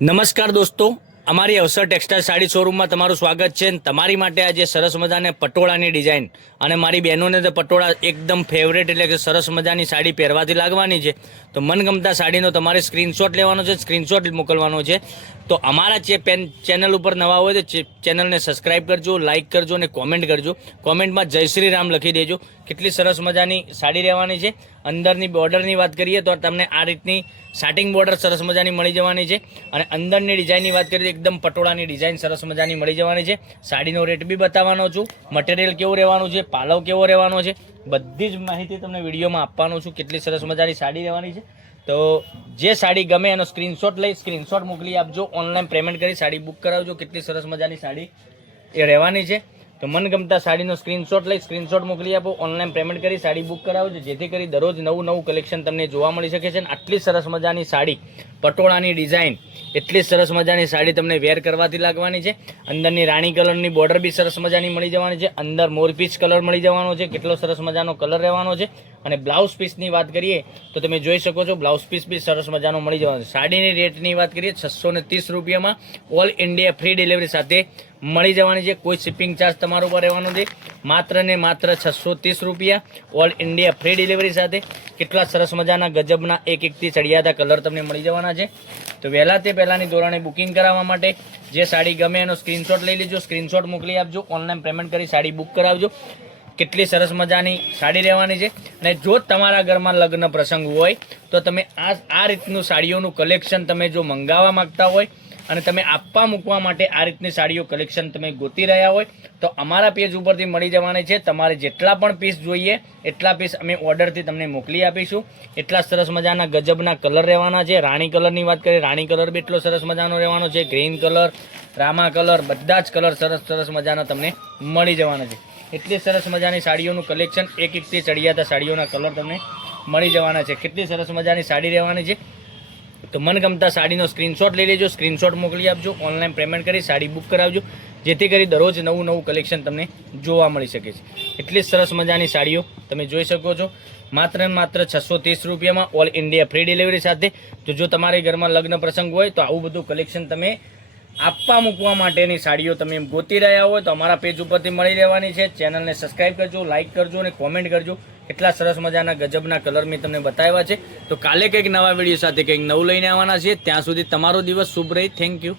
નમસ્કાર દોસ્તો, અમારી અવસર ટેક્સટાઇલ સાડી શોરૂમમાં તમારું સ્વાગત છે તમારી માટે આજે સરસ મજાને પટોળાની ડિઝાઇન. અને મારી બહેનોને તો પટોળા એકદમ ફેવરેટ એટલે કે સરસ મજાની સાડી પહેરવાથી લાગવાની છે. તો મનગમતા સાડીનો તમારે સ્ક્રીનશોટ લેવાનો છે સ્ક્રીનશોટ મોકલવાનો છે. તો અમારા જે પેન ચેનલ ઉપર નવા હોય તો ચેનલને સબસ્ક્રાઇબ કરજો લાઇક કરજો અને કોમેન્ટ કરજો. કોમેન્ટમાં જય શ્રી રામ લખી દેજો. કેટલી સરસ મજાની સાડી રહેવાની છે. અંદરની બોર્ડરની વાત કરીએ તો તમને આ રીતની સાટિંગ બોર્ડર સરસ મજાની મળી જવાની છે અને અંદરની ડિઝાઇનની વાત કરીએ તો એકદમ પટોળાની ડિઝાઇન સરસ મજાની મળી જવાની છે. સાડીનો રેટ બી બતાવવાનો છું. મટીરિયલ કેવું રહેવાનું છે? પાલવ કેવો રહેવાનો છે? બધી જ માહિતી તમને વિડીયોમાં આપવાનો છું કેટલી સરસ મજાની સાડી રહેવાની છે. તો જે સાડી ગમે એનો સ્ક્રીનશોટ લઈ સ્ક્રીનશોટ મોકલી આપજો. ઓનલાઈન પેમેન્ટ કરી સાડી બુક કરાવજો. કેટલી સરસ મજાની સાડી એ રહેવાની છે. તો મનગમતા સાડીનો સ્ક્રીનશોટ લઈ સ્ક્રીનશોટ મોકલી આપો ઓનલાઈન પેમેન્ટ કરી, સાડી બુક કરાવજો, જેથી કરી દરરોજ નવું નવું કલેક્શન તમને જોવા મળી શકે છે. અને આટલી સરસ મજાની સાડી, પટોળાની ડિઝાઇન એટલી સરસ મજાની સાડી તમને વેર કરવાથી લાગવાની છે. અંદરની રાણી કલરની બોર્ડર બી સરસ મજાની મળી જવાની છે. અંદર મોરપીચ કલર મળી જવાનો છે. કેટલો સરસ મજાનો કલર રહેવાનો છે. અને બ્લાઉઝ પીસની વાત કરીએ તો તમે જોઈ શકો છો, બ્લાઉઝ પીસ બી સરસ મજાનો મળી જવાનો સાડીની રેટની વાત કરીએ, છસો ને ત્રીસ રૂપિયામાં ઓલ ઇન્ડિયા ફ્રી ડિલિવરી સાથે મળી જવાની છે. કોઈ શિપિંગ ચાર્જ તમારો પર રહેવાનો છે માત્ર ને માત્ર છસો ત્રીસ રૂપિયા ઓલ ઇન્ડિયા ફ્રી ડિલિવરી સાથે. કેટલા સરસ મજાના ગજબના એક એકથી ચડિયાતા કલર તમને મળી જવાના છે. તો વહેલા તે પહેલાંની ધોરણે બુકિંગ કરાવવા માટે જે સાડી ગમે એનો સ્ક્રીનશોટ લઈ લેજો. સ્ક્રીનશોટ મોકલી આપજો. ઓનલાઈન પેમેન્ટ કરી સાડી બુક કરાવજો. કેટલી સરસ મજાની સાડી રહેવાની છે. અને જો તમારા ઘરમાં લગ્ન પ્રસંગ હોય, તો તમે આ આ રીતનું સાડીઓનું કલેક્શન તમે જો મંગાવવા માંગતા હોય, અને તમે આપવા મૂકવા માટે આ રીતની સાડીઓ કલેક્શન તમે ગોતી રહ્યા હોય, તો અમારા પેજ ઉપરથી મળી જવાની છે. તમારે જેટલા પણ પીસ જોઈએ, એટલા પીસ અમે ઓર્ડરથી તમને મોકલી આપીશું. એટલા સરસ મજાના ગજબના કલર રહેવાના છે. રાણી કલરની વાત કરીએ, રાણી કલર બી એટલો સરસ મજાનો રહેવાનો છે. ગ્રીન કલર રામા કલર બધા જ કલર સરસ સરસ મજાના તમને મળી જવાના છે. એટલી સરસ મજાની સાડીઓનું કલેક્શન એક એકથી ચડિયાતા સાડીઓના કલર તમને મળી જવાના છે. કેટલી સરસ મજાની સાડી રહેવાની છે. તો મનગમતા સાડીનો સ્ક્રીનશોટ લઈ લેજો. સ્ક્રીનશોટ મોકલી આપજો. ઓનલાઈન પેમેન્ટ કરી સાડી બુક કરાવજો. જેથી કરી દરરોજ નવું નવું કલેક્શન તમને જોવા મળી શકે છે. એટલી સરસ મજાની સાડીઓ તમે જોઈ શકો છો. માત્ર માત્ર છસો ત્રીસ રૂપિયામાં ઓલ ઇન્ડિયા ફ્રી ડિલિવરી સાથે. તો જો તમારે ઘરમાં લગ્ન પ્રસંગ હોય તો આવું બધું કલેક્શન તમે આપવા મૂકવા માટેની સાડીઓ તમે ગોતી રહ્યા હોય તો અમારા પેજ ઉપરથી મળી રહેવાની છે. ચેનલને સબસ્ક્રાઇબ કરજો લાઇક કરજો અને કોમેન્ટ કરજો. એટલા સરસ મજાના ગજબના કલર મેં તમને બતાવ્યા છે. તો કાલે કંઈક નવા વીડિયો સાથે કંઈક નવું લઈને આવવાના છે ત્યાં સુધી તમારો દિવસ શુભ રહી. Thank you